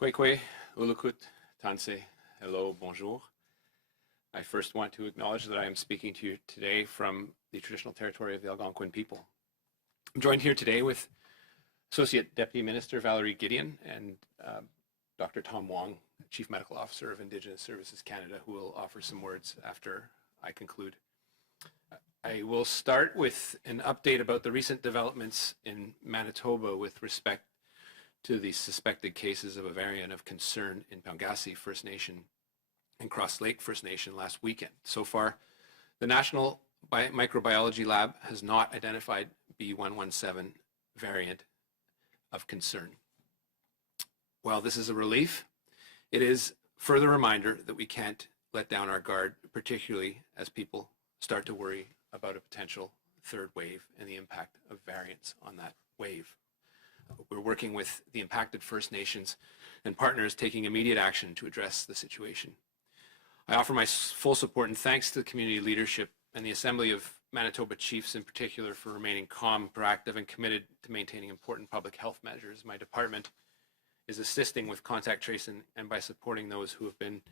Kwekwe, ulukut, tanse, hello, bonjour. I first want to acknowledge that I am speaking to you today from the traditional territory of the Algonquin people. I'm joined here today with Associate Deputy Minister Valerie Gideon and Dr. Tom Wong, Chief Medical Officer of Indigenous Services Canada, who will offer some words after I conclude. I will start with an update about the recent developments in Manitoba with respect to the suspected cases of a variant of concern in Pangasi First Nation and Cross Lake First Nation last weekend. So far, the National Microbiology Lab has not identified B117 variant of concern. While this is a relief, it is further reminder that we can't let down our guard, particularly as people start to worry about a potential third wave and the impact of variants on that wave. We're working with the impacted First Nations and partners taking immediate action to address the situation. I offer my full support and thanks to the community leadership and the Assembly of Manitoba Chiefs in particular for remaining calm, proactive, and committed to maintaining important public health measures. My department is assisting with contact tracing and by supporting those who have been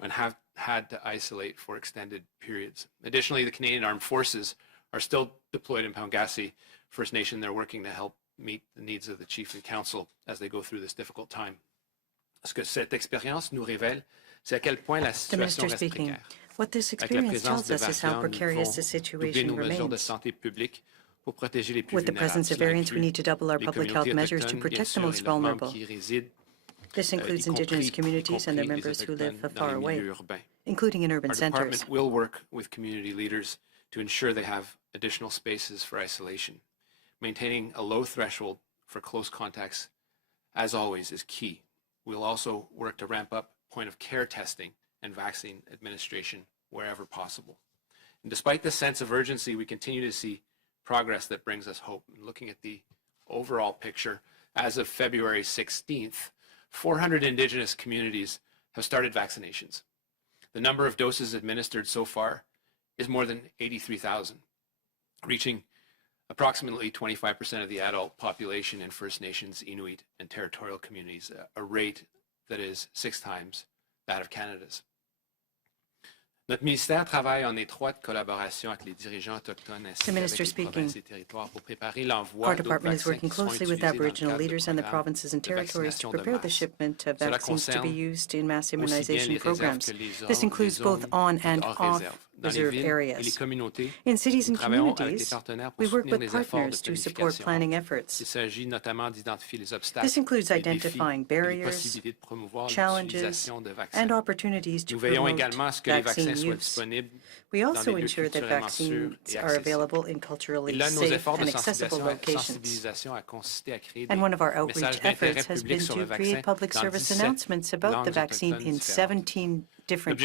and have had to isolate for extended periods. Additionally, the Canadian Armed Forces are still deployed in Pangasi First Nation. They're working to help meet the needs of the Chief and Council as they go through this difficult time. Ce que cette expérience nous révèle, c'est à quel point la situation reste précaire. What this experience tells us is how precarious the situation remains. With the presence of variants, we need to double our public health measures to protect the most vulnerable. This includes Indigenous communities and their members who live far away, including in urban centers. Our department will work with community leaders to ensure they have additional spaces for isolation. Maintaining a low threshold for close contacts, as always, is key. We'll also work to ramp up point-of-care testing and vaccine administration wherever possible. And despite this sense of urgency, we continue to see progress that brings us hope. And looking at the overall picture, as of February 16th, 400 Indigenous communities have started vaccinations. The number of doses administered so far is more than 83,000, reaching approximately 25% of the adult population in First Nations, Inuit, and territorial communities, a rate that is 6 times that of Canada's. Notre ministère travaille en étroite collaboration avec les dirigeants autochtones ainsi qu'avec les provinces et territoires pour préparer l'envoi d'autres vaccins qui seront utilisés dans le cadre de Our department is working closely with Aboriginal leaders and the provinces and territories to prepare the shipment of vaccines to be used in mass immunization programs. This includes both on and off reserve areas. In cities and communities, we work with partners to support planning efforts. This includes identifying barriers, challenges, and opportunities to promote vaccine use. We also ensure that vaccines are available in culturally safe and accessible locations. And one of our outreach efforts has been to create public service announcements about the vaccine in 17 different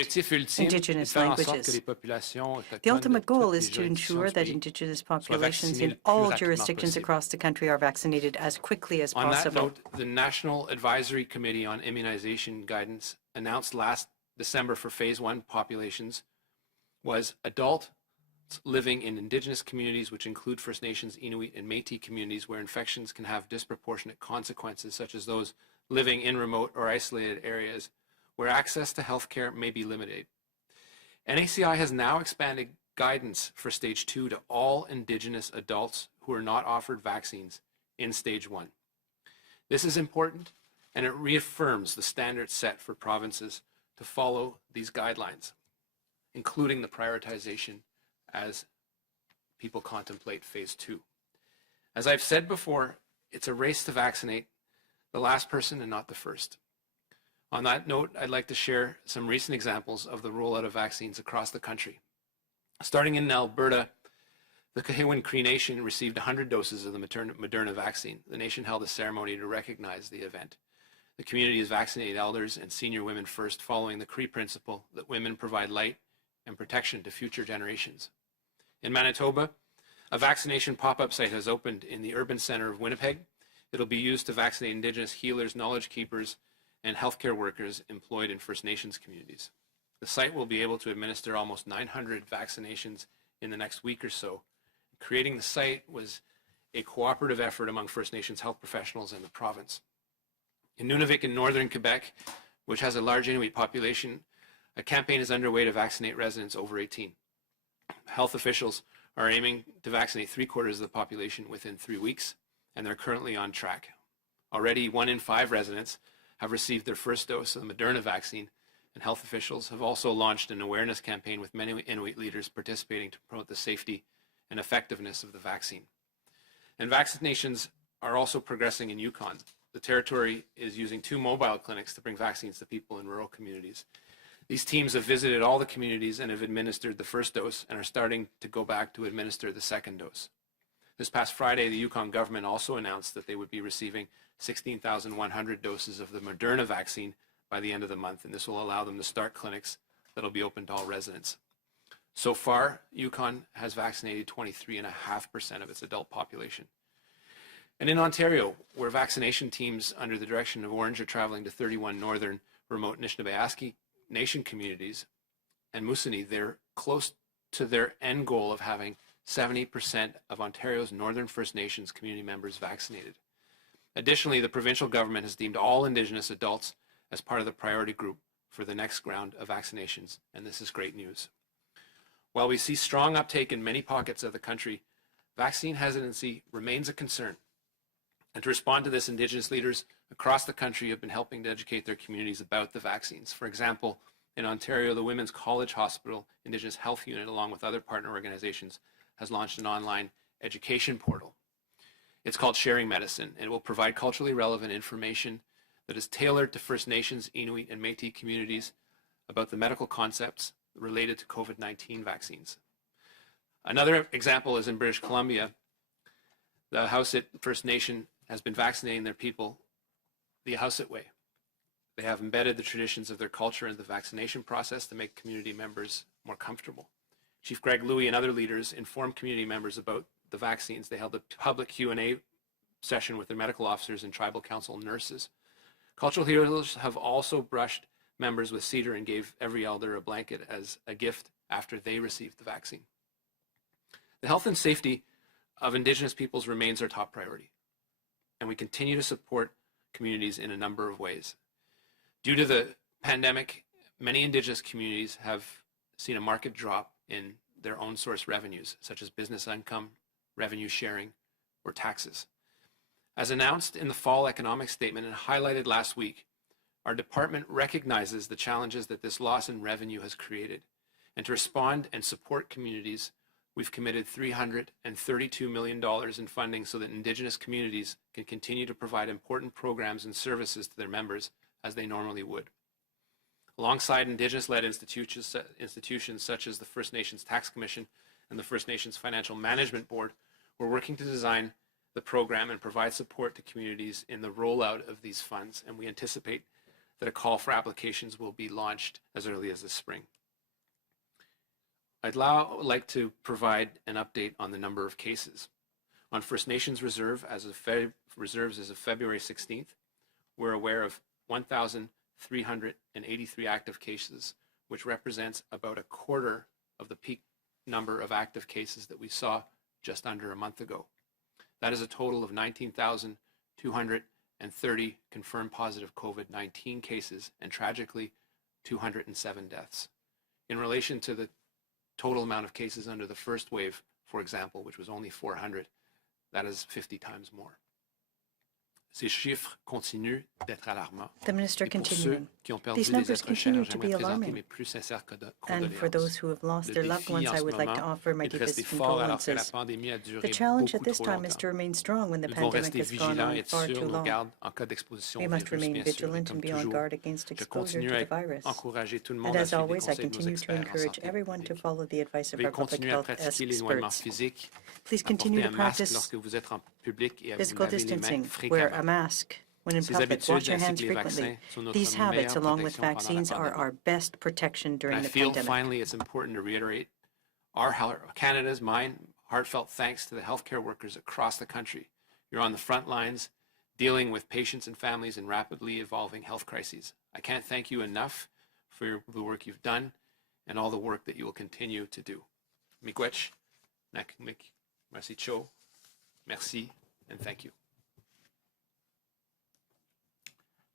Indigenous languages. The ultimate goal is to ensure that Indigenous populations in all jurisdictions across the country are vaccinated as quickly as possible. The National Advisory Committee on Immunization Guidance announced last December for Phase 1 populations was adults living in Indigenous communities, which include First Nations, Inuit, and Métis communities where infections can have disproportionate consequences, such as those living in remote or isolated areas where access to healthcare may be limited. NACI has now expanded guidance for Stage 2 to all Indigenous adults who are not offered vaccines in Stage 1. This is important, and it reaffirms the standards set for provinces to follow these guidelines, including the prioritization as people contemplate Phase 2. As I've said before, it's a race to vaccinate the last person and not the first. On that note, I'd like to share some recent examples of the rollout of vaccines across the country. Starting in Alberta, the Kahewin Cree Nation received 100 doses of the Moderna vaccine. The nation held a ceremony to recognize the event. The community has vaccinated elders and senior women first, following the Cree principle that women provide light and protection to future generations. In Manitoba, a vaccination pop-up site has opened in the urban center of Winnipeg. It'll be used to vaccinate Indigenous healers, knowledge keepers, and healthcare workers employed in First Nations communities. The site will be able to administer almost 900 vaccinations in the next week or so. Creating the site was a cooperative effort among First Nations health professionals in the province. In Nunavik in northern Quebec, which has a large Inuit population, a campaign is underway to vaccinate residents over 18. Health officials are aiming to vaccinate 3/4 of the population within 3 weeks, and they're currently on track. Already 1 in 5 residents have received their first dose of the Moderna vaccine, and health officials have also launched an awareness campaign with many Inuit leaders participating to promote the safety and effectiveness of the vaccine. And vaccinations are also progressing in Yukon. The territory is using 2 mobile clinics to bring vaccines to people in rural communities. These teams have visited all the communities and have administered the first dose and are starting to go back to administer the second dose. This past Friday, the Yukon government also announced that they would be receiving 16,100 doses of the Moderna vaccine by the end of the month, and this will allow them to start clinics that will be open to all residents. So far, Yukon has vaccinated 23.5% of its adult population. And in Ontario, where vaccination teams under the direction of Orange are traveling to 31 northern remote Anishinaabe Nation communities and Moosonee, they're close to their end goal of having 70% of Ontario's Northern First Nations community members vaccinated. Additionally, the provincial government has deemed all Indigenous adults as part of the priority group for the next round of vaccinations, and this is great news. While we see strong uptake in many pockets of the country, vaccine hesitancy remains a concern. And to respond to this, Indigenous leaders across the country have been helping to educate their communities about the vaccines. For example, in Ontario, the Women's College Hospital Indigenous Health Unit, along with other partner organizations, has launched an online education portal. It's called Sharing Medicine, and it will provide culturally relevant information that is tailored to First Nations, Inuit, and Métis communities about the medical concepts related to COVID-19 vaccines. Another example is in British Columbia. The Hausit First Nation has been vaccinating their people the Hausit way. They have embedded the traditions of their culture into the vaccination process to make community members more comfortable. Chief Greg Louie and other leaders informed community members about the vaccines. They held a public Q&A session with their medical officers and tribal council nurses. Cultural heroes have also brushed members with cedar and gave every elder a blanket as a gift after they received the vaccine. The health and safety of Indigenous peoples remains our top priority, and we continue to support communities in a number of ways. Due to the pandemic, many Indigenous communities have seen a marked drop in their own source revenues, such as business income, revenue sharing, or taxes. As announced in the fall economic statement and highlighted last week, our department recognizes the challenges that this loss in revenue has created. And to respond and support communities, we've committed $332 million in funding so that Indigenous communities can continue to provide important programs and services to their members as they normally would. Alongside Indigenous-led institutions such as the First Nations Tax Commission and the First Nations Financial Management Board, we're working to design the program and provide support to communities in the rollout of these funds, and we anticipate that a call for applications will be launched as early as this spring. I'd now like to provide an update on the number of cases. On First Nations reserves as of February 16th, we're aware of 1,383 active cases, which represents about a quarter of the peak number of active cases that we saw just under a month ago. That is a total of 19,230 confirmed positive COVID-19 cases and tragically 207 deaths. In relation to the total amount of cases under the first wave, for example, which was only 400, that is 50 times more. Ces chiffres continuent d'être alarmants. The minister continuing. These numbers continue to be alarming. And for those who have lost their loved ones, I would like to offer my deepest condolences. The challenge at this time is to remain strong when the pandemic has gone on far too long. We must remain vigilant and be on guard against exposure to the virus. And as always, I continue to encourage everyone to follow the advice of our public health experts. Please continue to practice physical distancing, wear a mask when in public, wash your hands frequently. These habits, along with vaccines, are our best protection during the pandemic. I feel finally it's important to reiterate Canada's, mine, heartfelt thanks to the healthcare workers across the country. You're on the front lines dealing with patients and families in rapidly evolving health crises. I can't thank you enough for the work you've done and all the work that you will continue to do. Miigwech, nakmik, merci cho, merci, and thank you.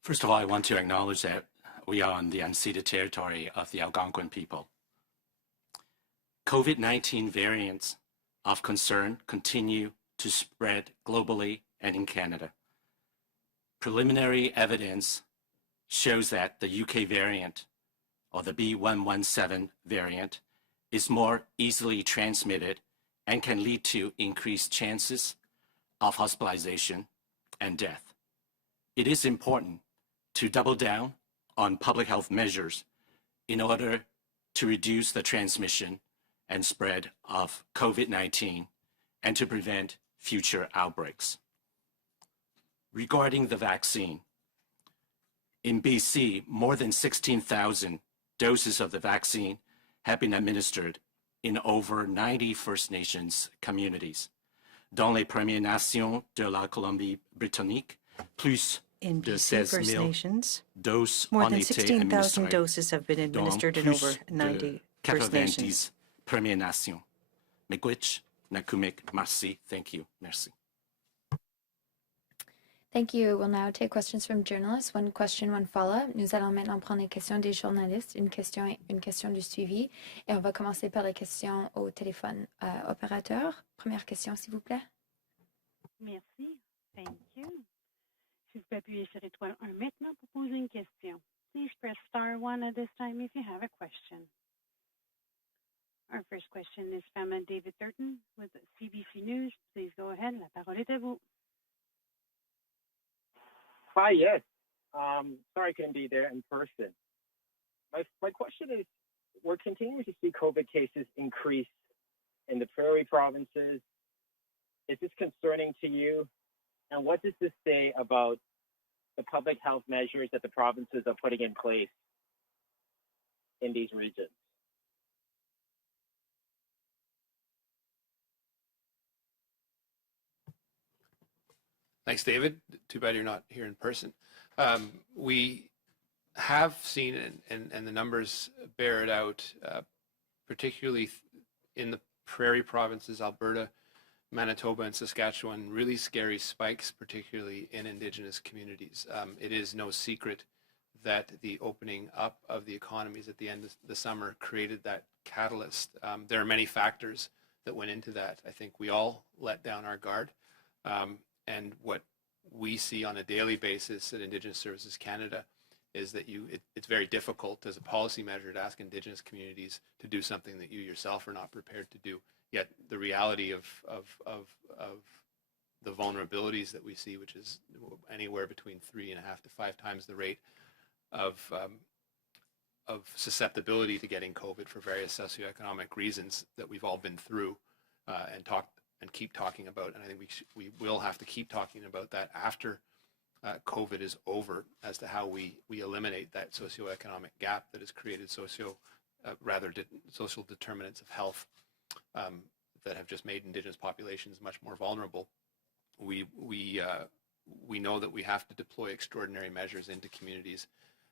First of all, I want to acknowledge that we are on the unceded territory of the Algonquin people. COVID-19 variants of concern continue to spread globally and in Canada. Preliminary evidence shows that the UK variant, or the B.1.1.7 variant, is more easily transmitted and can lead to increased chances of hospitalization and death. It is important to double down on public health measures in order to reduce the transmission and spread of COVID-19 and to prevent future outbreaks. Regarding the vaccine, in BC, more than 16,000 doses of the vaccine have been administered in over 90 First Nations communities, dont les Premières Nations de la Colombie-Britannique, plus in de BC 16 First 000 Nations, doses more ont than été 16,000 administrées doses have been administered in over 90 First 90 Nations. Premières Nations. Miigwech, Nakumik, merci, thank you, merci. Thank you. We'll now take questions from journalists. One question, one follow-up. Nous allons maintenant prendre les questions des journalistes, une question du suivi. Et on va commencer par les questions au téléphone. Opérateur, première question, s'il vous plaît. Merci. Thank you. Si vous pouvez appuyer sur étoile 1 maintenant pour poser une question. Please press star 1 at this time if you have a question. Our first question is from David Thurton with CBC News. Please go ahead. La parole est à vous. Hi, yes. Sorry I couldn't be there in person. My question is, we're continuing to see COVID cases increase in the Prairie provinces. Is this concerning to you? And what does this say about the public health measures that the provinces are putting in place in these regions? Thanks, David. Too bad you're not here in person. We have seen, and the numbers bear it out, particularly in the Prairie provinces, Alberta, Manitoba, and Saskatchewan, really scary spikes, particularly in Indigenous communities. It is no secret that the opening up of the economies at the end of the summer created that catalyst. There are many factors that went into that. I think we all let down our guard. And what we see on a daily basis at Indigenous Services Canada is that it's very difficult as a policy measure to ask Indigenous communities to do something that you yourself are not prepared to do. Yet the reality of the vulnerabilities that we see, which is anywhere between 3.5 to 5 times the rate of susceptibility to getting COVID for various socioeconomic reasons that we've all been through and keep talking about. And I think we will have to keep talking about that after COVID is over, as to how we eliminate that socioeconomic gap that has created social determinants of health that have just made Indigenous populations much more vulnerable. We know that we have to deploy extraordinary measures into communities,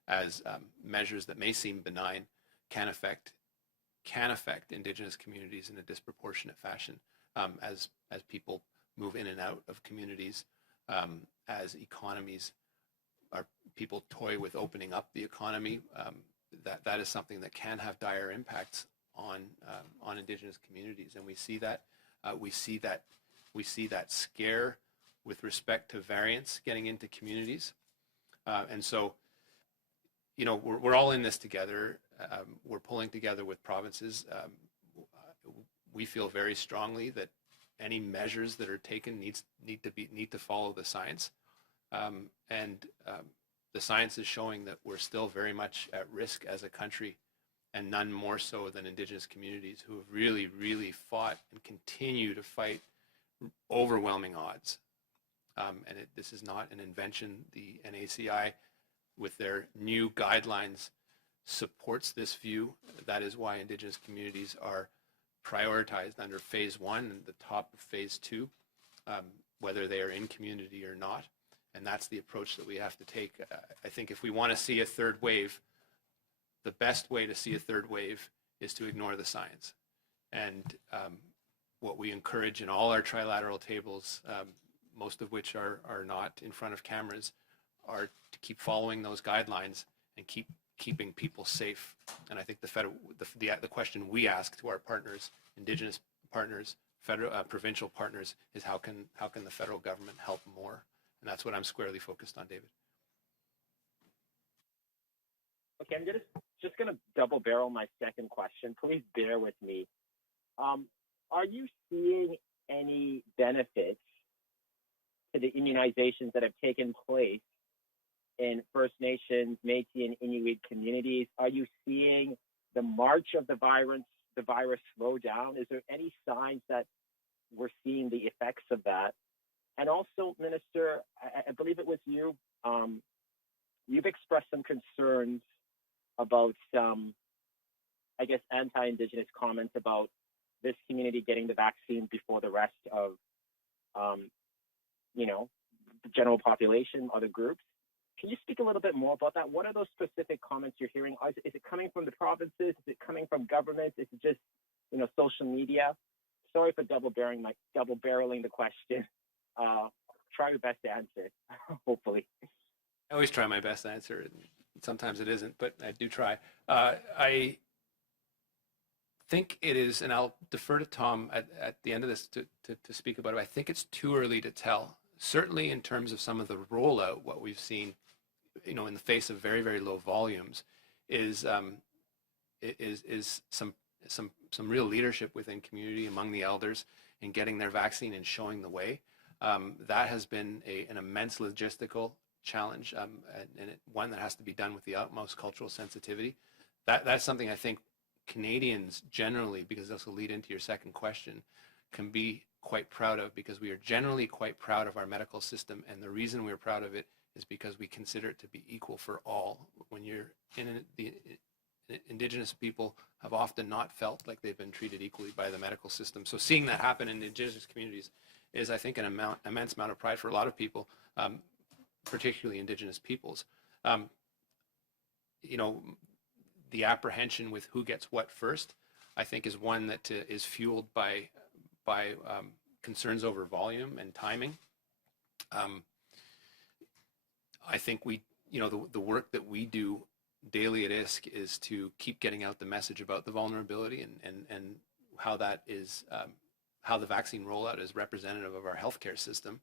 as measures that may seem benign can affect Indigenous communities in a disproportionate fashion. As people move in and out of communities, as economies, people toy with opening up the economy. That is something that can have dire impacts on Indigenous communities, and we see that. We see that scare with respect to variants getting into communities, and so, we're all in this together. We're pulling together with provinces. We feel very strongly that any measures that are taken need to follow the science, and the science is showing that we're still very much at risk as a country, and none more so than Indigenous communities, who have really, really fought and continue to fight overwhelming odds. This is not an invention. The NACI, with their new guidelines, supports this view. That is why Indigenous communities are prioritized under phase 1 and the top of phase 2, whether they are in community or not. And that's the approach that we have to take. I think if we want to see a third wave, the best way to see a third wave is to ignore the science. And what we encourage in all our trilateral tables, most of which are not in front of cameras, are to keep following those guidelines and keeping people safe. And I think the question we ask to our partners, Indigenous partners, federal, provincial partners, is how can the federal government help more? And that's what I'm squarely focused on, David. Okay, I'm just going to double barrel my second question. Please bear with me. Are you seeing any benefits to the immunizations that have taken place in First Nations, Métis, and Inuit communities? Are you seeing the march of the virus slow down? Is there any signs that we're seeing the effects of that? And also, Minister, I believe it was you, you've expressed some concerns about some, I guess, anti-Indigenous comments about this community getting the vaccine before the rest of, the general population, other groups. Can you speak a little bit more about that? What are those specific comments you're hearing? Is it coming from the provinces? Is it coming from government? Is it just, social media? Sorry for double barreling the question. Try your best to answer it, hopefully. I always try my best to answer it. Sometimes it isn't, but I do try. I think it is, and I'll defer to Tom at the end of this to speak about it. I think it's too early to tell. Certainly in terms of some of the rollout, what we've seen, in the face of very, very low volumes, is some real leadership within community among the elders in getting their vaccine and showing the way. That has been an immense logistical challenge, and one that has to be done with the utmost cultural sensitivity. That's something I think Canadians generally, because this will lead into your second question, can be quite proud of, because we are generally quite proud of our medical system, and the reason we're proud of it is because we consider it to be equal for all. When you're the Indigenous people have often not felt like they've been treated equally by the medical system. So seeing that happen in Indigenous communities is, I think, an immense amount of pride for a lot of people, particularly Indigenous peoples. The apprehension with who gets what first, I think, is one that is fueled by concerns over volume and timing. I think the work that we do daily at ISC is to keep getting out the message about the vulnerability and how that is, how the vaccine rollout is representative of our healthcare system.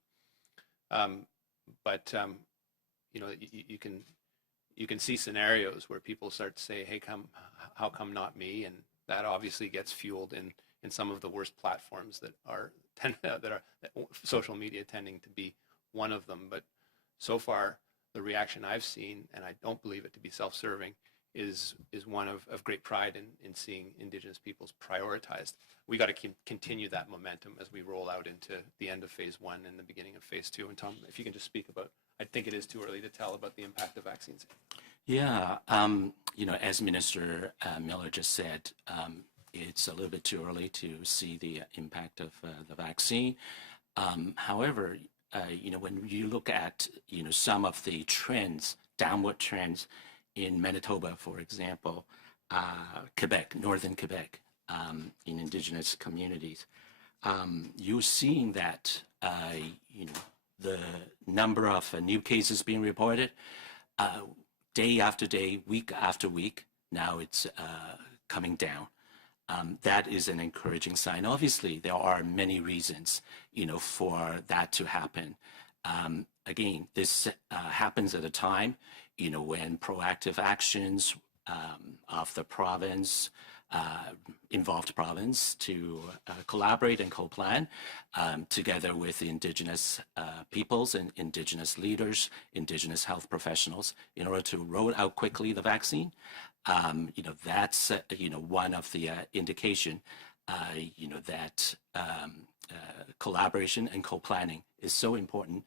You can see scenarios where people start to say, hey, how come not me? And that obviously gets fueled in some of the worst platforms that are social media tending to be one of them. But so far, the reaction I've seen, and I don't believe it to be self-serving, is one of great pride in seeing Indigenous peoples prioritized. We got to continue that momentum as we roll out into the end of phase 1 and the beginning of phase 2. And Tom, if you can just speak about, I think it is too early to tell about the impact of vaccines. Yeah, as Minister Miller just said, it's a little bit too early to see the impact of the vaccine. However, when you look at, some of the trends, downward trends in Manitoba, for example, Quebec, northern Quebec, in Indigenous communities, you're seeing that, the number of new cases being reported, day after day, week after week, now it's coming down. That is an encouraging sign. Obviously, there are many reasons, for that to happen. Again, this happens at a time, when proactive actions of the province, involved province, to collaborate and co-plan together with the Indigenous peoples and Indigenous leaders, Indigenous health professionals, in order to roll out quickly the vaccine. That's one of the indication that collaboration and co-planning is so important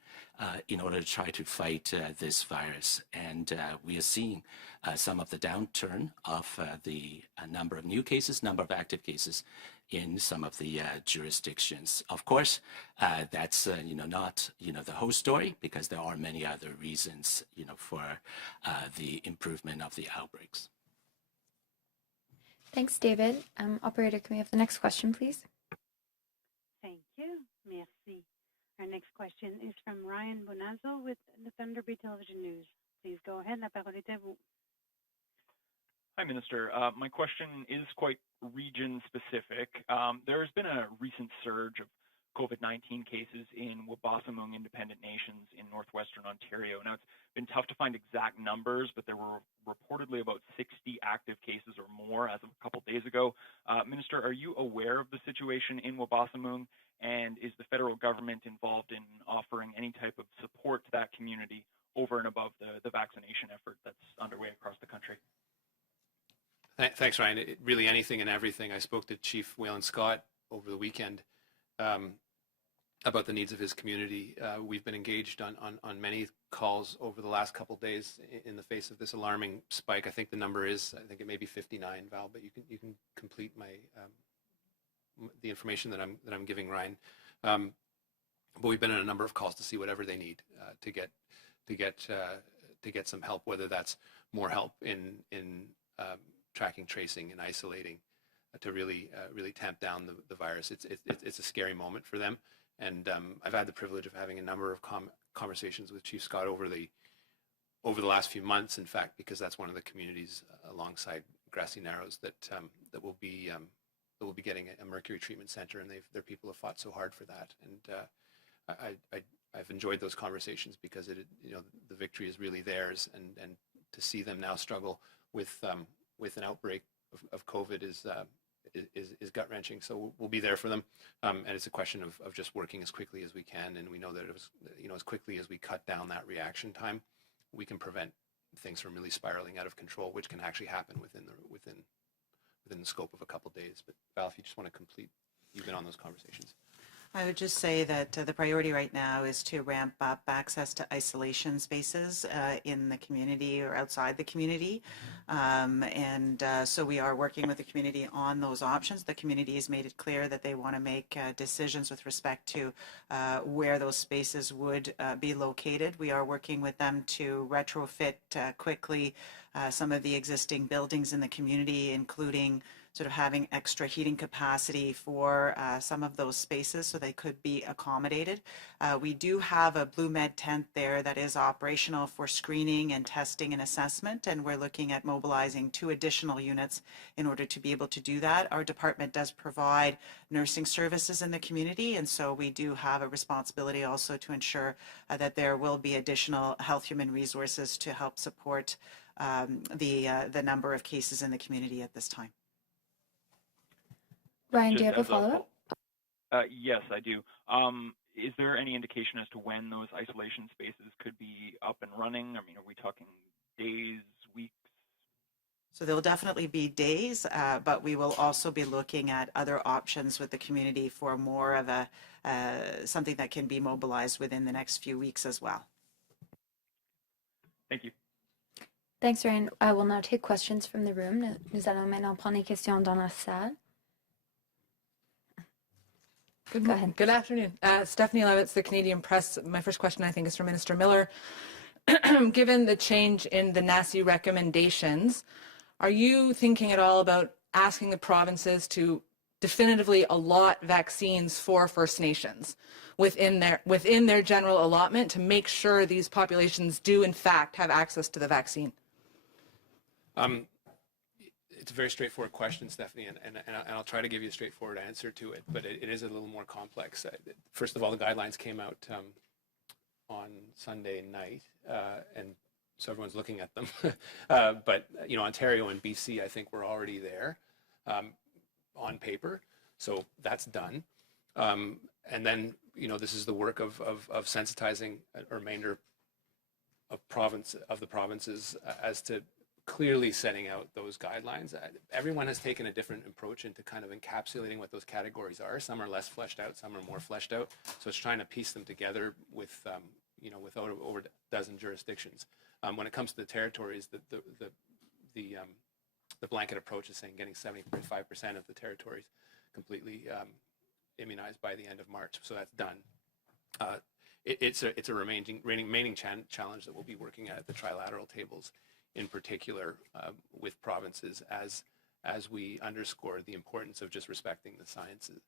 in order to try to fight this virus. And we are seeing some of the downturn of the number of new cases, number of active cases in some of the jurisdictions. Of course, that's not the whole story, because there are many other reasons for the improvement of the outbreaks. Thanks, David. Operator, can we have the next question, please? Thank you. Merci. Our next question is from Ryan Bonazzo with the Thunder Bay Television News. Please go ahead. La parole est à vous. Hi, Minister. My question is quite region-specific. There has been a recent surge of COVID-19 cases in Wabaseemoong Independent Nations in northwestern Ontario. Now, it's been tough to find exact numbers, but there were reportedly about 60 active cases or more as of a couple days ago. Minister, are you aware of the situation in Wabaseemoong, and is the federal government involved in offering any type of support to that community over and above the vaccination effort that's underway across the country? Thanks, Ryan. Really anything and everything. I spoke to Chief Wayland Scott over the weekend about the needs of his community. We've been engaged on many calls over the last couple of days in the face of this alarming spike. I think the number is, I think it may be 59, Val, but you can complete my the information that I'm giving, Ryan. But we've been on a number of calls to see whatever they need to get some help, whether that's more help in tracking, tracing, and isolating to really tamp down the virus. It's a scary moment for them, and I've had the privilege of having a number of conversations with Chief Scott over the last few months, in fact, because that's one of the communities alongside Grassy Narrows that will be getting a mercury treatment center, and their people have fought so hard for that, and I've enjoyed those conversations because the victory is really theirs, and to see them now struggle with an outbreak of COVID is gut-wrenching. So we'll be there for them, and it's a question of just working as quickly as we can. And we know that it was, as quickly as we cut down that reaction time, we can prevent things from really spiraling out of control, which can actually happen within the scope of a couple of days. But Val, if you just want to complete, you've been on those conversations. I would just say that the priority right now is to ramp up access to isolation spaces in the community or outside the community. So we are working with the community on those options. The community has made it clear that they want to make decisions with respect to where those spaces would be located. We are working with them to retrofit quickly some of the existing buildings in the community, including sort of having extra heating capacity for some of those spaces so they could be accommodated. We do have a Blue Med tent there that is operational for screening and testing and assessment, and we're looking at mobilizing 2 additional units in order to be able to do that. Our department does provide nursing services in the community, and so we do have a responsibility also to ensure that there will be additional health human resources to help support the number of cases in the community at this time. Ryan, do you have a follow-up? Yes, I do. Is there any indication as to when those isolation spaces could be up and running? I mean, are we talking days, weeks? So there will definitely be days, but we will also be looking at other options with the community for more of something that can be mobilized within the next few weeks as well. Thank you. Thanks, Ryan. I will now take questions from the room. Nous allons maintenant prendre les questions dans la salle. Good afternoon. Stephanie Levitz, the Canadian Press. My first question, I think, is for Minister Miller. Given the change in the NACI recommendations, are you thinking at all about asking the provinces to definitively allot vaccines for First Nations within their general allotment to make sure these populations do, in fact, have access to the vaccine? It's a very straightforward question, Stephanie, and I'll try to give you a straightforward answer to it, but it is a little more complex. First of all, the guidelines came out on Sunday night, and so everyone's looking at them. But Ontario and BC, I think, were already there on paper, so that's done. And then this is the work of sensitizing a remainder of the provinces as to clearly setting out those guidelines. Everyone has taken a different approach into kind of encapsulating what those categories are. Some are less fleshed out, some are more fleshed out. So it's trying to piece them together with, with over a dozen jurisdictions. When it comes to the territories, the blanket approach is saying getting 75% of the territories completely immunized by the end of March. So that's done. It's a remaining challenge that we'll be working at the trilateral tables, in particular with provinces, as we underscore the importance of just respecting the sciences.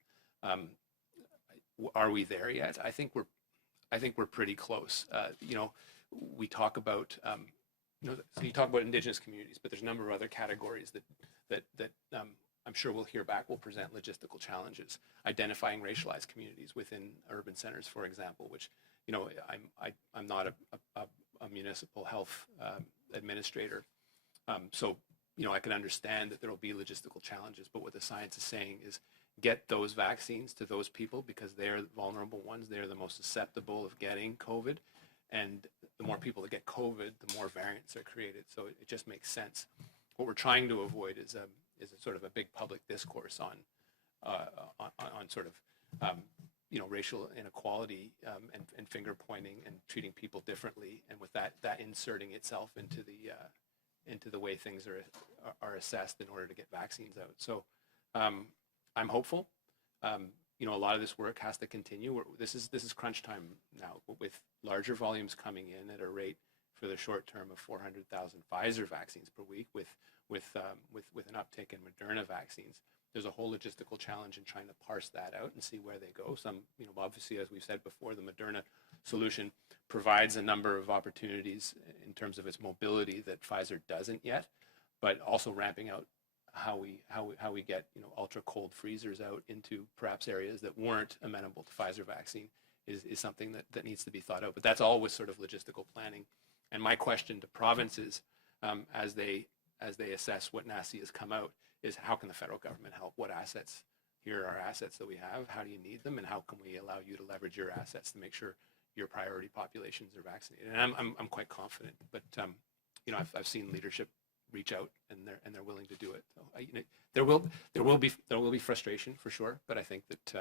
Are we there yet? I think I think we're pretty close. We talk about, so you talk about Indigenous communities, but there's a number of other categories that I'm sure we'll hear back will present logistical challenges. Identifying racialized communities within urban centers, for example, which, I'm not a municipal health administrator. So, I can understand that there will be logistical challenges, but what the science is saying is get those vaccines to those people because they're the vulnerable ones. They're the most susceptible of getting COVID. And the more people that get COVID, the more variants are created. So it just makes sense. What we're trying to avoid is a sort of a big public discourse on sort of, racial inequality and finger pointing and treating people differently. And with that inserting itself into the way things are assessed in order to get vaccines out. So I'm hopeful. A lot of this work has to continue. This is crunch time now, with larger volumes coming in at a rate for the short term of 400,000 Pfizer vaccines per week, with an uptick in Moderna vaccines. There's a whole logistical challenge in trying to parse that out and see where they go. Some, obviously, as we've said before, the Moderna solution provides a number of opportunities in terms of its mobility that Pfizer doesn't yet, but also ramping out how we get ultra cold freezers out into perhaps areas that weren't amenable to Pfizer vaccine is something that needs to be thought out. But that's always sort of logistical planning. And my question to provinces as they assess what NACI has come out is, how can the federal government help? What assets? Here are assets that we have. How do you need them? And how can we allow you to leverage your assets to make sure your priority populations are vaccinated? And I'm quite confident. But I've seen leadership reach out and they're willing to do it. So there will be frustration for sure, but I think that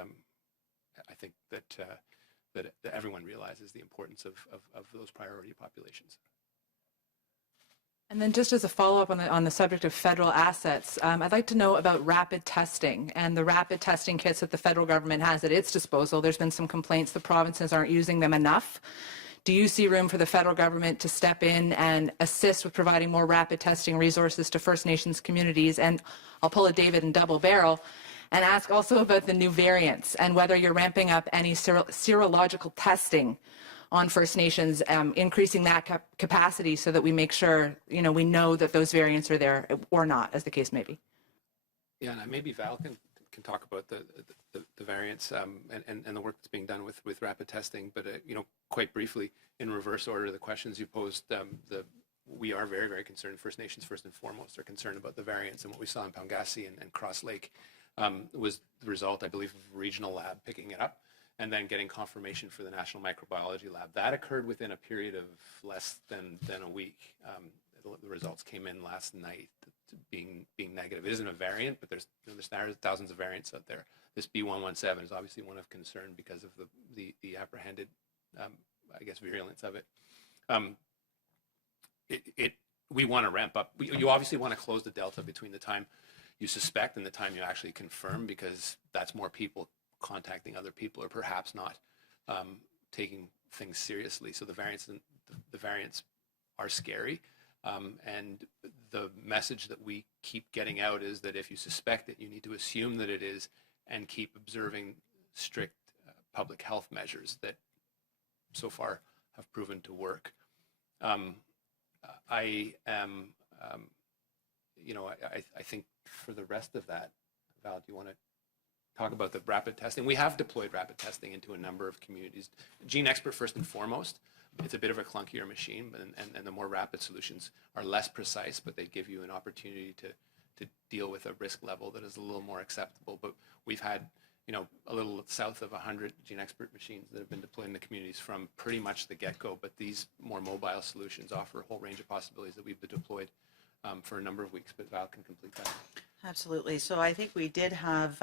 everyone realizes the importance of those priority populations. And then just as a follow-up on the subject of federal assets, I'd like to know about rapid testing and the rapid testing kits that the federal government has at its disposal. There's been some complaints the provinces aren't using them enough. Do you see room for the federal government to step in and assist with providing more rapid testing resources to First Nations communities? And I'll pull a David and double barrel and ask also about the new variants and whether you're ramping up any serological testing on First Nations, increasing that capacity so that we make sure, we know that those variants are there or not, as the case may be. Yeah, and maybe Val can talk about the variants and the work that's being done with rapid testing. But quite briefly, in reverse order, the questions you posed, we are very, very concerned. First Nations, first and foremost, are concerned about the variants, and what we saw in Paungasi and Cross Lake was the result, I believe, of a regional lab picking it up and then getting confirmation for the National Microbiology Lab. That occurred within a period of less than a week. The results came in last night being negative. It isn't a variant, but there's thousands of variants out there. This B117 is obviously one of concern because of the apprehended, virulence of it. We want to ramp up. You obviously want to close the delta between the time you suspect and the time you actually confirm, because that's more people contacting other people or perhaps not taking things seriously. So the variants are scary. And the message that we keep getting out is that if you suspect it, you need to assume that it is and keep observing strict public health measures that so far have proven to work. I think for the rest of that, Val, do you want to talk about the rapid testing? We have deployed rapid testing into a number of communities. Gene Expert first and foremost. It's a bit of a clunkier machine, and the more rapid solutions are less precise, but they give you an opportunity to deal with a risk level that is a little more acceptable. But we've had, a little south of 100 Gene Expert machines that have been deployed in the communities from pretty much the get-go. But these more mobile solutions offer a whole range of possibilities that we've deployed for a number of weeks. But Val can complete that. Absolutely. So I think we did have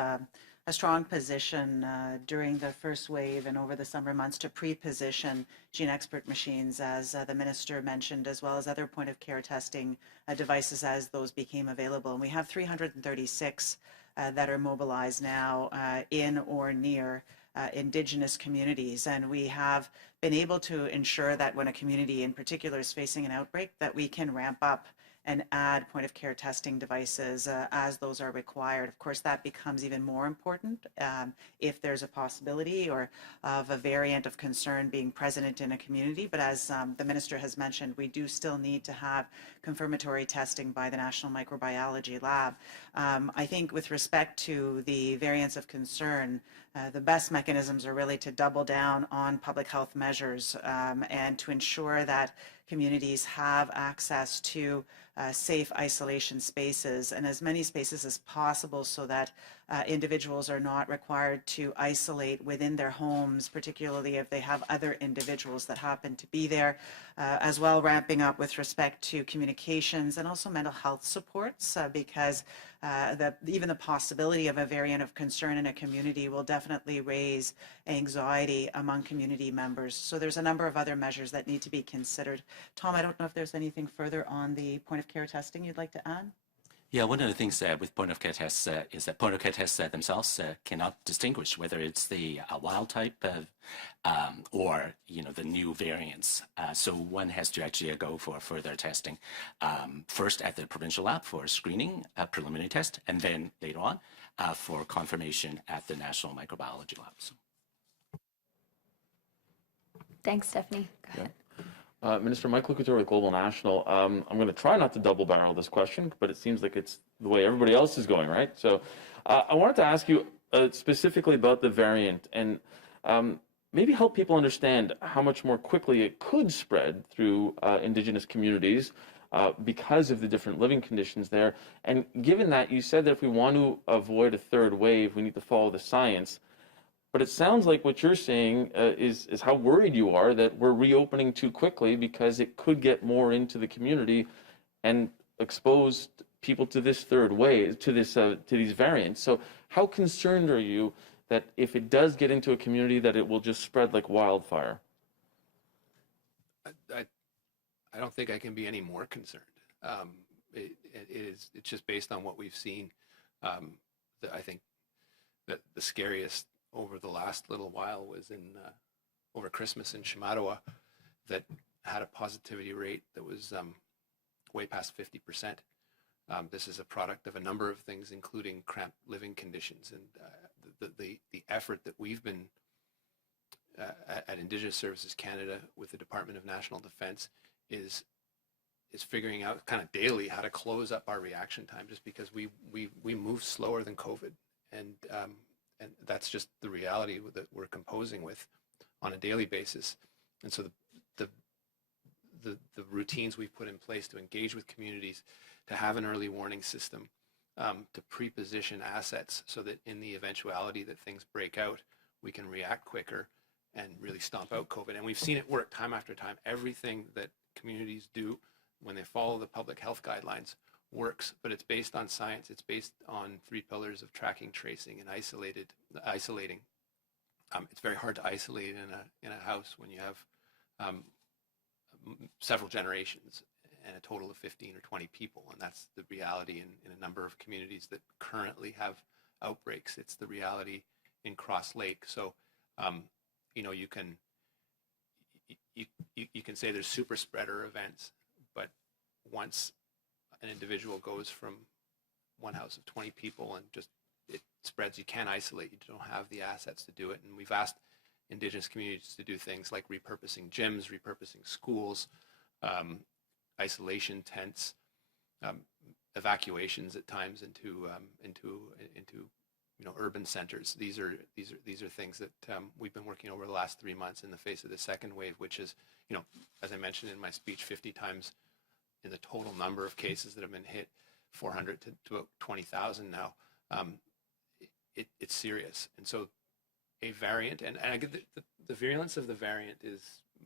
a strong position during the first wave and over the summer months to pre-position Gene Expert machines, as the Minister mentioned, as well as other point-of-care testing devices as those became available. And we have 336 that are mobilized now in or near Indigenous communities. And we have been able to ensure that when a community in particular is facing an outbreak, that we can ramp up and add point-of-care testing devices as those are required. Of course, that becomes even more important if there's a possibility or of a variant of concern being present in a community. But as the Minister has mentioned, we do still need to have confirmatory testing by the National Microbiology Lab. I think with respect to the variants of concern, the best mechanisms are really to double down on public health measures and to ensure that communities have access to safe isolation spaces and as many spaces as possible so that individuals are not required to isolate within their homes, particularly if they have other individuals that happen to be there, as well ramping up with respect to communications and also mental health supports because even the possibility of a variant of concern in a community will definitely raise anxiety among community members. So there's a number of other measures that need to be considered. Tom, I don't know if there's anything further on the point-of-care testing you'd like to add? Yeah, one of the things with point-of-care tests is that point-of-care tests themselves cannot distinguish whether it's the wild type or the new variants. So one has to actually go for further testing, first at the provincial lab for screening, preliminary test, and then later on for confirmation at the National Microbiology Labs. Thanks, Stephanie. Go ahead. Minister Michael Couture with Global National. I'm going to try not to double barrel this question, but it seems like it's the way everybody else is going, right? So I wanted to ask you specifically about the variant and maybe help people understand how much more quickly it could spread through Indigenous communities because of the different living conditions there. And given that, you said that if we want to avoid a third wave, we need to follow the science. But it sounds like what you're saying is how worried you are that we're reopening too quickly because it could get more into the community and expose people to this third wave, to these variants. So how concerned are you that if it does get into a community that it will just spread like wildfire? I don't think I can be any more concerned. It's just based on what we've seen. I think that the scariest over the last little while was over Christmas in Shamattawa that had a positivity rate that was way past 50%. This is a product of a number of things, including cramped living conditions. And the effort that we've been at Indigenous Services Canada with the Department of National Defence is figuring out kind of daily how to close up our reaction time, just because we move slower than COVID. And that's just the reality that we're composing with on a daily basis. And so the routines we've put in place to engage with communities, to have an early warning system, to pre-position assets so that in the eventuality that things break out, we can react quicker and really stomp out COVID. And we've seen it work time after time. Everything that communities do when they follow the public health guidelines works, but it's based on science. It's based on 3 pillars of tracking, tracing, and isolating. It's very hard to isolate in a house when you have several generations and a total of 15 or 20 people, and that's the reality in a number of communities that currently have outbreaks. It's the reality in Cross Lake. So, you can say there's super spreader events, but once an individual goes from one house of 20 people and just it spreads, you can't isolate. You don't have the assets to do it. And we've asked Indigenous communities to do things like repurposing gyms, repurposing schools, isolation tents, evacuations at times into urban centers. These are things that we've been working over the last 3 months in the face of the second wave, which is, as I mentioned in my speech, 50 times in the total number of cases that have been hit, 400 to about 20,000 now. It's serious. And so a variant, and I get the virulence of the variant is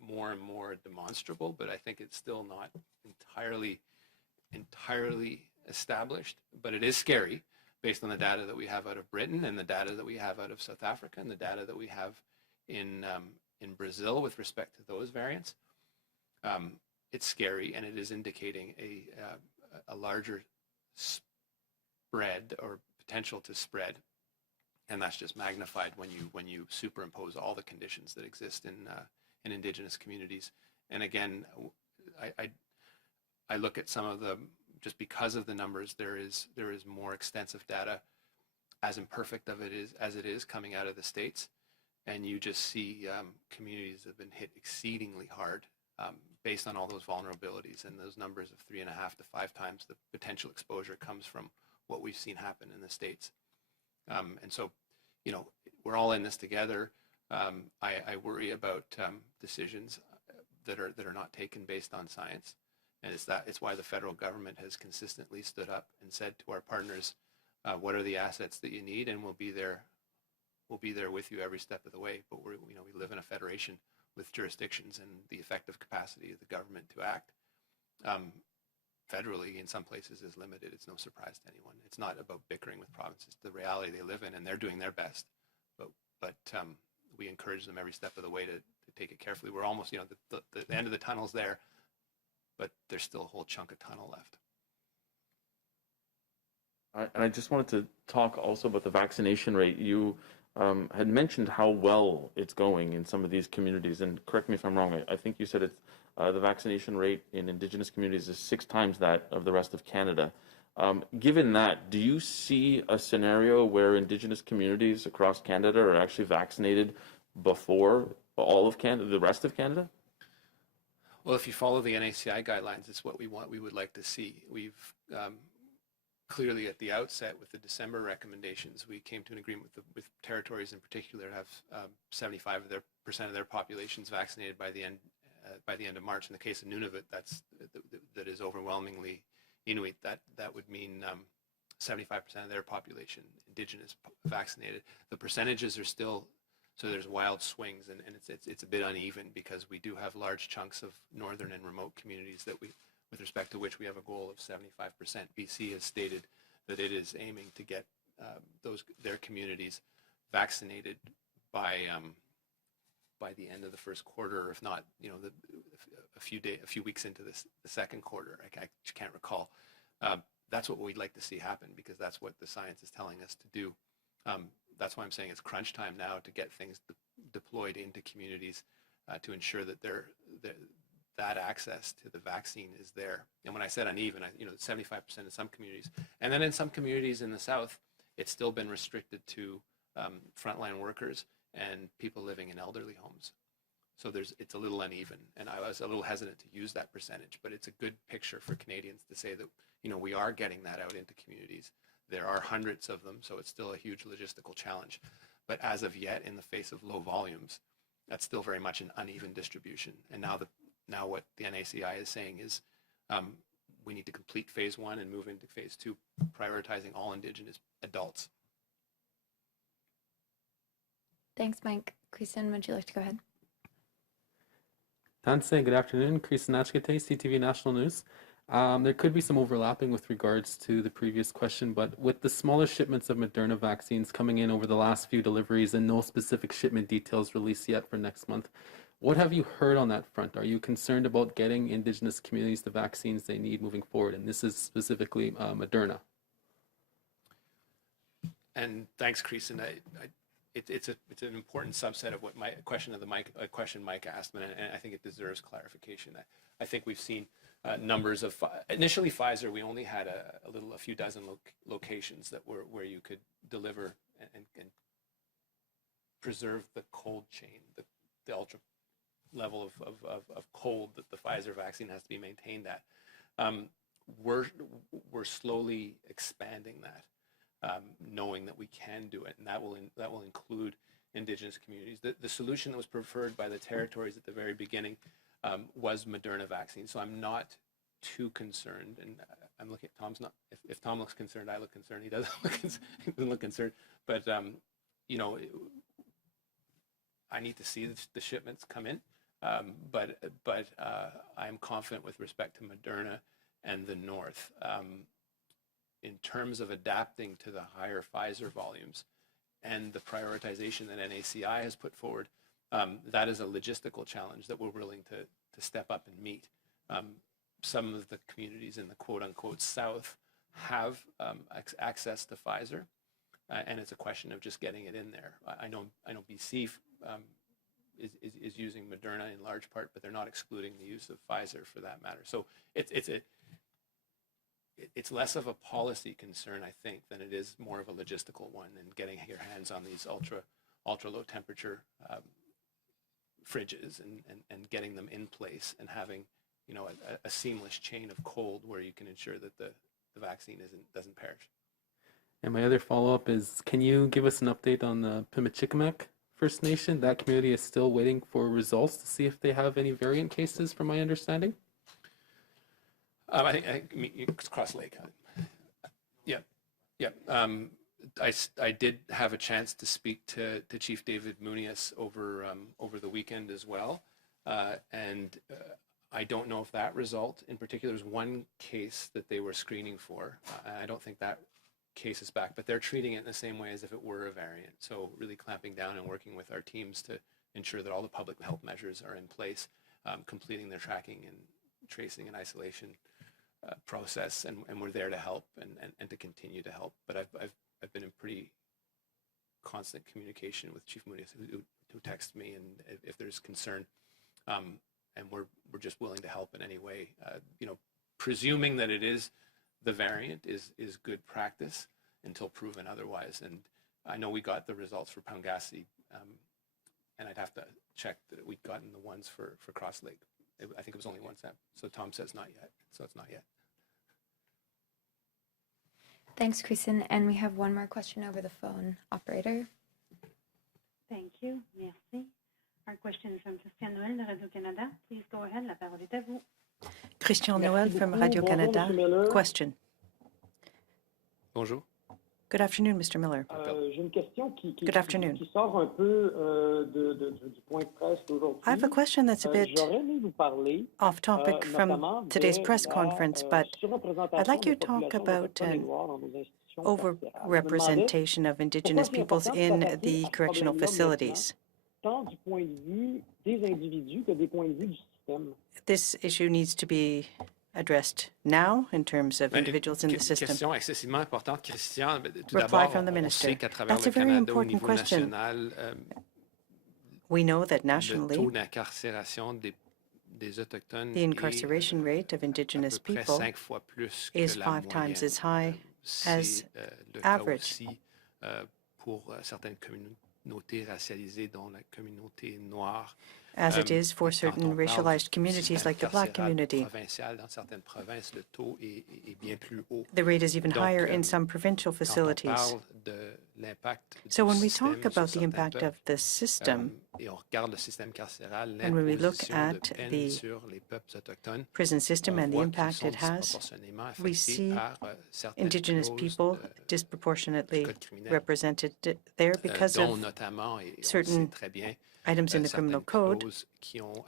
more and more demonstrable, but I think it's still not entirely established. But it is scary based on the data that we have out of Britain and the data that we have out of South Africa and the data that we have in Brazil with respect to those variants. It's scary, and it is indicating a larger spread or potential to spread, and that's just magnified when you superimpose all the conditions that exist in Indigenous communities. And again, I look at some of the just because of the numbers, there is more extensive data, as imperfect of it is as it is coming out of the States, and you just see communities that have been hit exceedingly hard based on all those vulnerabilities, and those numbers of 3.5 to 5 times the potential exposure comes from what we've seen happen in the States. And so, you know, we're all in this together. I worry about decisions that are not taken based on science, and it's why the federal government has consistently stood up and said to our partners, what are the assets that you need, and we'll be there with you every step of the way. But we live in a federation with jurisdictions, and the effective capacity of the government to act federally in some places is limited. It's no surprise to anyone. It's not about bickering with provinces. The reality they live in, and they're doing their best. But we encourage them every step of the way to take it carefully. We're almost, the end of the tunnel's there, but there's still a whole chunk of tunnel left. And I just wanted to talk also about the vaccination rate. You had mentioned how well it's going in some of these communities, and correct me if I'm wrong, I think you said it's the vaccination rate in Indigenous communities is 6 times that of the rest of Canada. Given that, do you see a scenario where Indigenous communities across Canada are actually vaccinated before all of Canada, the rest of Canada? Well, if you follow the NACI guidelines, it's what we would like to see. We've clearly at the outset with the December recommendations, we came to an agreement with territories in particular to have 75% of their populations vaccinated by the end of March. In the case of Nunavut, that is overwhelmingly Inuit. That would mean 75% of their population Indigenous vaccinated. The percentages are still, so there's wild swings, and it's a bit uneven because we do have large chunks of northern and remote communities that with respect to which we have a goal of 75%. BC has stated that it is aiming to get their communities vaccinated by the end of the first quarter, or if not, a few weeks into the second quarter. I can't recall. That's what we'd like to see happen, because that's what the science is telling us to do. That's why I'm saying it's crunch time now to get things deployed into communities to ensure that that access to the vaccine is there. And when I said uneven, 75% in some communities, and then in some communities in the South, it's still been restricted to frontline workers and people living in elderly homes. So it's a little uneven, and I was a little hesitant to use that percentage, but it's a good picture for Canadians to say that we are getting that out into communities. There are hundreds of them, so it's still a huge logistical challenge. But as of yet, in the face of low volumes, that's still very much an uneven distribution. And now what the NACI is saying is we need to complete phase 1 and move into phase 2, prioritizing all Indigenous adults. Thanks, Mike. Kristen, would you like to go ahead? Tanse, good afternoon. Kristen Achkete, CTV National News. There could be some overlapping with regards to the previous question, but with the smaller shipments of Moderna vaccines coming in over the last few deliveries and no specific shipment details released yet for next month, what have you heard on that front? Are you concerned about getting Indigenous communities the vaccines they need moving forward? And this is specifically Moderna. And thanks, Kristen. It's an important subset of what question Mike asked, and I think it deserves clarification. I think we've seen numbers of initially Pfizer. We only had a few dozen locations that were where you could deliver and preserve the cold chain, the ultra level of cold that the Pfizer vaccine has to be maintained at. We're slowly expanding that, knowing that we can do it, and that will include Indigenous communities. The solution that was preferred by the territories at the very beginning was Moderna vaccine. So I'm not too concerned, and I'm looking at Tom's not. If Tom looks concerned, I look concerned. He doesn't look concerned, but I need to see the shipments come in. But I'm confident with respect to Moderna and the North. In terms of adapting to the higher Pfizer volumes and the prioritization that NACI has put forward, that is a logistical challenge that we're willing to step up and meet. Some of the communities in the quote-unquote South have access to Pfizer, and it's a question of just getting it in there. I know BC is using Moderna in large part, but they're not excluding the use of Pfizer for that matter. So it's it's less of a policy concern, I think, than it is more of a logistical one, and getting your hands on these ultra low temperature fridges and getting them in place and having, you know, a seamless chain of cold where you can ensure that the vaccine doesn't perish. And my other follow-up is, can you give us an update on the Pimicikamak First Nation? That community is still waiting for results to see if they have any variant cases, from my understanding. I think it's Cross Lake. Yeah. I did have a chance to speak to Chief David Munias over the weekend as well, and I don't know if that result in particular is one case that they were screening for. I don't think that case is back, but they're treating it in the same way as if it were a variant. So really clamping down and working with our teams to ensure that all the public health measures are in place, completing their tracking and tracing and isolation process, and we're there to help and to continue to help. But I've been in pretty constant communication with Chief Munias, who texts me, and if there's concern, and we're just willing to help in any way. You know, presuming that it is the variant is good practice until proven otherwise. And I know we got the results for Pangasi, and I'd have to check that we'd gotten the ones for Cross Lake. I think it was only one sample. So Tom says not yet. So it's not yet. Thanks, Kristen. And we have one more question over the phone. Operator. Thank you. Merci. Our question is from Christian Noël de Radio-Canada. Please go ahead. La parole est à vous. Christian Noël from Radio-Canada. Question. Bonjour. Good afternoon, Mr. Miller. Good afternoon. I have a question that's a bit off topic from today's press conference, but I'd like you to talk about an overrepresentation of Indigenous peoples in the correctional facilities. This issue needs to be addressed now in terms of individuals in the system. Reply from the Minister. That's a very important question. We know that nationally, the incarceration rate of Indigenous people is 5 times as high as average. As it is for certain racialized communities like the Black community. The rate is even higher in some provincial facilities. So when we talk about the impact of the system, and when we look at the prison system and the impact it has, we see Indigenous people disproportionately represented there because of certain items in the criminal code,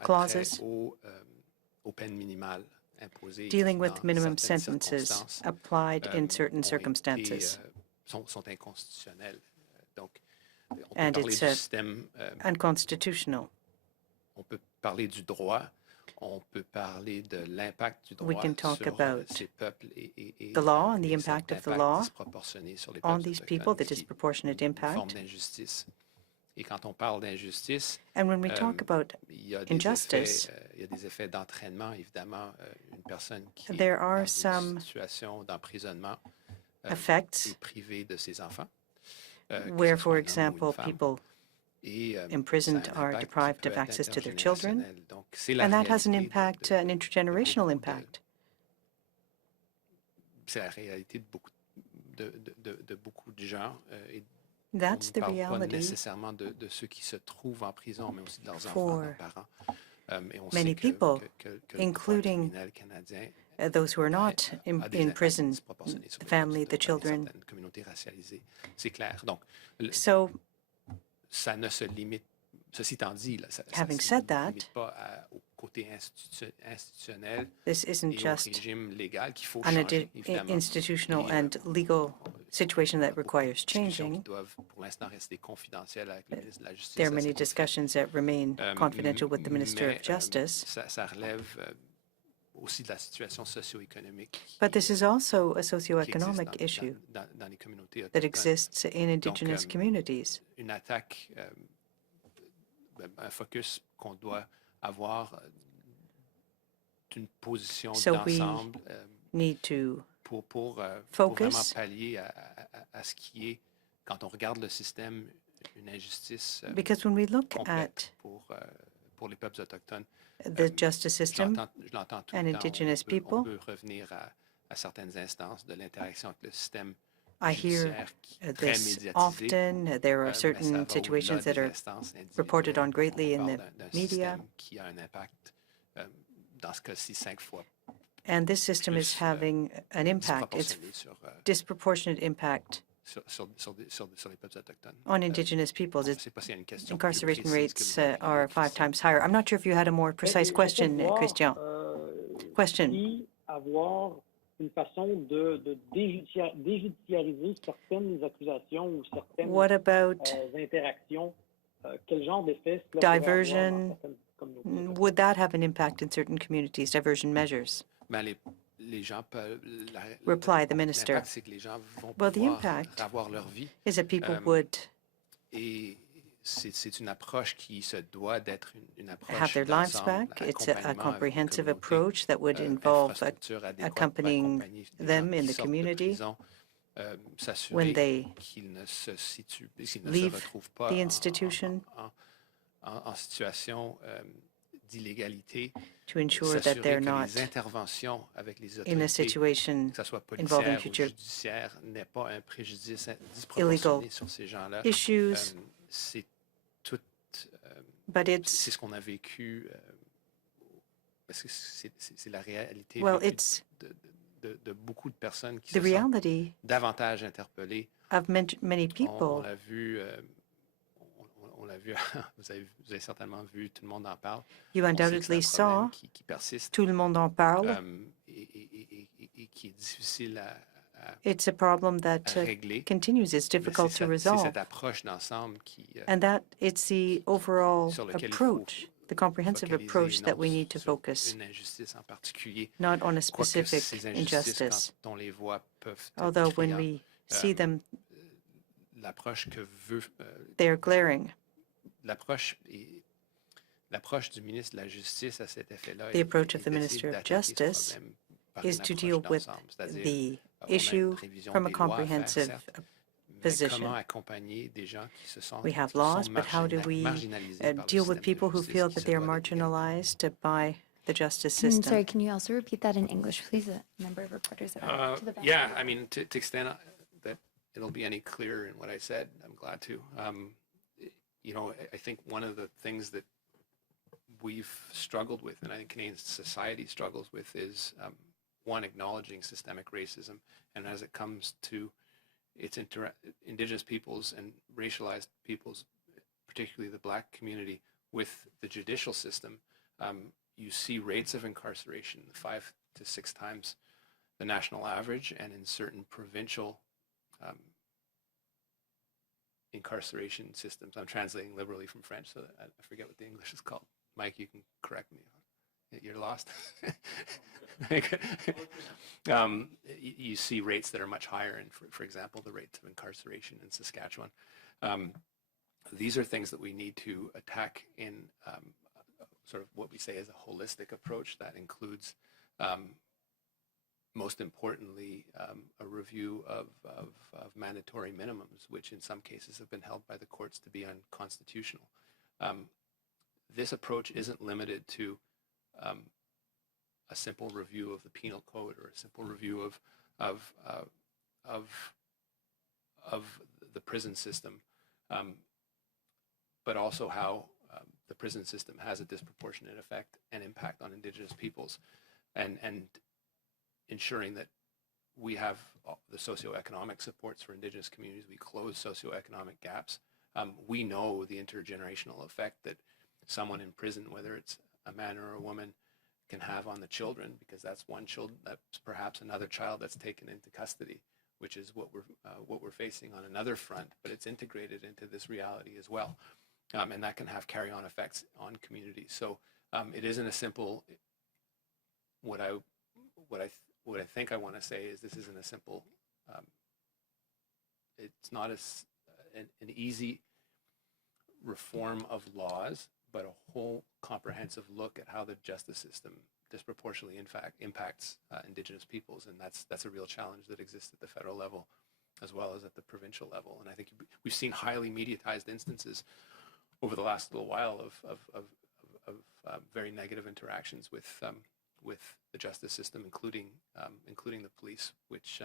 clauses dealing with minimum sentences applied in certain circumstances. And it's unconstitutional. We can talk about the law and the impact of the law on these people, the disproportionate impact. And when we talk about injustice, there are some effects where, for example, people imprisoned are deprived of access to their children, and that has an impact, an intergenerational impact. That's the reality for many people, including those who are not in prison, the family, the children. So, having said that, this isn't just an institutional and legal situation that requires changing. There are many discussions that remain confidential with the Minister of Justice. But this is also a socioeconomic issue that exists in Indigenous communities. So we need to pour vraiment focus, pallier à ce qui est, quand on regarde le système, une injustice because when we look complète at pour les peuples autochtones. the justice system Je l'entends tout and le temps. Indigenous On people, peut revenir à certaines instances de l'interaction avec le système I hear judiciaire qui est très this médiatisé. often. There are Mais ça certain va au-delà situations that des are instances individuelles. reported on On greatly in parle the d'un media, système qui a un impact, dans ce cas-ci, 5 fois and this system is plus having an impact. It's disproportionné disproportionate impact sur les peuples autochtones. on Indigenous peoples. Je ne sais pas s'il y a une question plus Incarceration précise que rates vous avez are qui 5 ça. times higher. I'm not sure if you had a more precise question, Christian. Question. Si avoir une façon de déjudiciariser certaines accusations ou certaines What about interactions, quel genre d'effet cela pourrait avoir diversion? dans certaines communautés? Would that have an impact in certain communities, diversion measures? Ben, les gens peuvent, Reply, the minister. l'impact, c'est que les gens vont Well, the pouvoir impact avoir leur vie. is that people Euh, would Et c'est une approche qui se doit d'être une have approche their lives d'ensemble, back. It's a accompagnement avec comprehensive la communauté, approach that would involve infrastructure adéquate pour accompanying accompagner les them gens in qui the sortent de community prison, when s'assurer they qu'ils ne se leave retrouvent pas the institution, en situation d'illégalité, to ensure that s'assurer they're que not les interventions avec les in a autorités, situation que ce soit involving policière ou future judiciaire, n'aient pas un préjudice illegal disproportionné sur ces gens-là. issues. C'est tout, But c'est it's, ce qu'on a vécu, parce que c'est la réalité well, vécue it's de beaucoup de personnes qui the se sentent reality davantage interpellées. of many On people. l'a vu, on l'a vu, vous avez certainement vu, tout le monde en parle. You On sait que c'est undoubtedly un problème saw, qui persiste tout le monde en parle. Et qui est difficile à It's a problem that régler. continues. It's Mais difficult to c'est resolve. cette approche d'ensemble qui, And that it's the overall sur lequel il faut approach, the comprehensive focaliser, approach non that we need to sur focus, une injustice en particulier. not on a Quoique specific ces injustices, injustice. quand on les voit, peuvent être Although when criants. we see them, L'approche que veut they are glaring. l'approche du ministre de la Justice à cet effet-là The approach of the d'essayer Minister of d'attaquer ce Justice problème par is une to approche deal with d'ensemble, c'est-à-dire the on a une issue révision from a des lois à faire, comprehensive certes, mais position. comment accompagner des gens qui se sentent We have qui laws, sont but how do we marginalisés par le deal with système de people who justice feel qui that se they are doit d'être égal? marginalized by the justice Sorry, system? can you also repeat that in English, please? A number of reporters are to the back. Yeah, I mean, to extend that it'll be any clearer in what I said, I'm glad to. You know, I think one of the things that we've struggled with, and I think Canadian society struggles with, is one, acknowledging systemic racism, and as it comes to its Indigenous peoples and racialized peoples, particularly the Black community, with the judicial system, you see rates of incarceration 5 to 6 times the national average, and in certain provincial incarceration systems. I'm translating liberally from French, so I forget what the English is called. Mike, you can correct me. You're lost. You see rates that are much higher, and for example, the rates of incarceration in Saskatchewan. These are things that we need to attack in sort of what we say is a holistic approach that includes, most importantly, a review of mandatory minimums, which in some cases have been held by the courts to be unconstitutional. This approach isn't limited to a simple review of the penal code or a simple review of the prison system, but also how the prison system has a disproportionate effect and impact on Indigenous peoples, and ensuring that we have the socioeconomic supports for Indigenous communities. We close socioeconomic gaps. We know the intergenerational effect that someone in prison, whether it's a man or a woman, can have on the children, because that's that's perhaps another child that's taken into custody, which is what we're facing on another front, but it's integrated into this reality as well, and that can have carry-on effects on communities. So it isn't a simple. What I think I want to say is this isn't a simple. It's not an easy reform of laws, but a whole comprehensive look at how the justice system disproportionately impacts Indigenous peoples, and that's a real challenge that exists at the federal level as well as at the provincial level. And I think we've seen highly mediatized instances over the last little while of very negative interactions with the justice system, including the police, which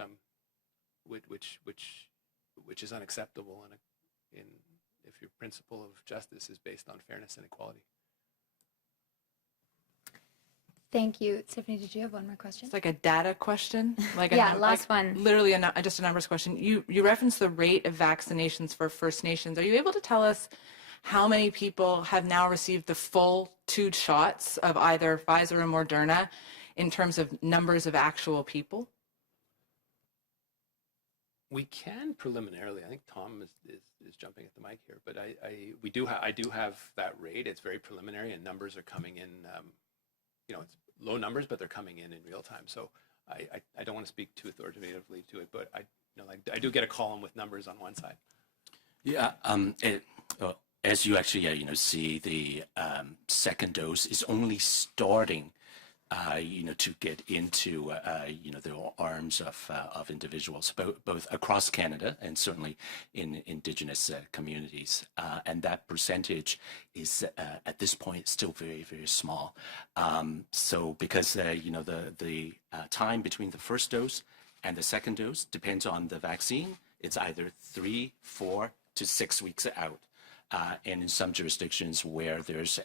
is unacceptable. And if your principle of justice is based on fairness and equality. Thank you. Stephanie, did you have one more question? It's like a data question. Last one. Literally just a numbers question. You referenced the rate of vaccinations for First Nations. Are you able to tell us how many people have now received the full 2 shots of either Pfizer or Moderna in terms of numbers of actual people? We can preliminarily. I think Tom is jumping at the mic here, but I do have that rate. It's very preliminary, and numbers are coming in. It's low numbers, but they're coming in real time. So I don't want to speak too authoritatively to it, but I do get a column with numbers on one side. Yeah. As you actually see, the second dose is only starting to get into the arms of individuals, both across Canada and certainly in Indigenous communities, and that percentage is at this point still very, very small. So because the time between the first dose and the second dose depends on the vaccine, it's either 3, 4 to 6 weeks out. And in some jurisdictions where there's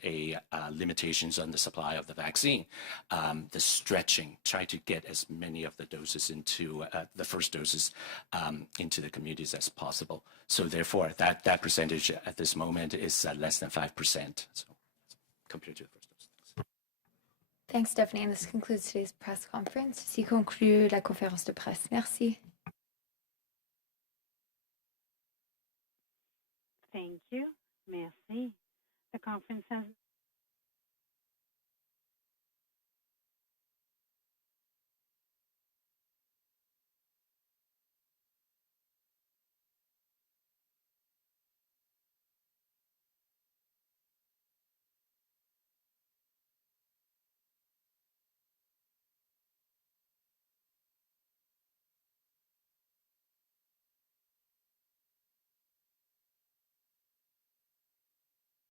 limitations on the supply of the vaccine, the stretching, try to get as many of the doses into the first doses into the communities as possible. So therefore, that percentage at this moment is less than 5%. So compared to the first dose. Thanks, Stephanie. And this concludes today's press conference. Ceci conclut la conférence de presse. Merci. Thank you. Merci. The conference has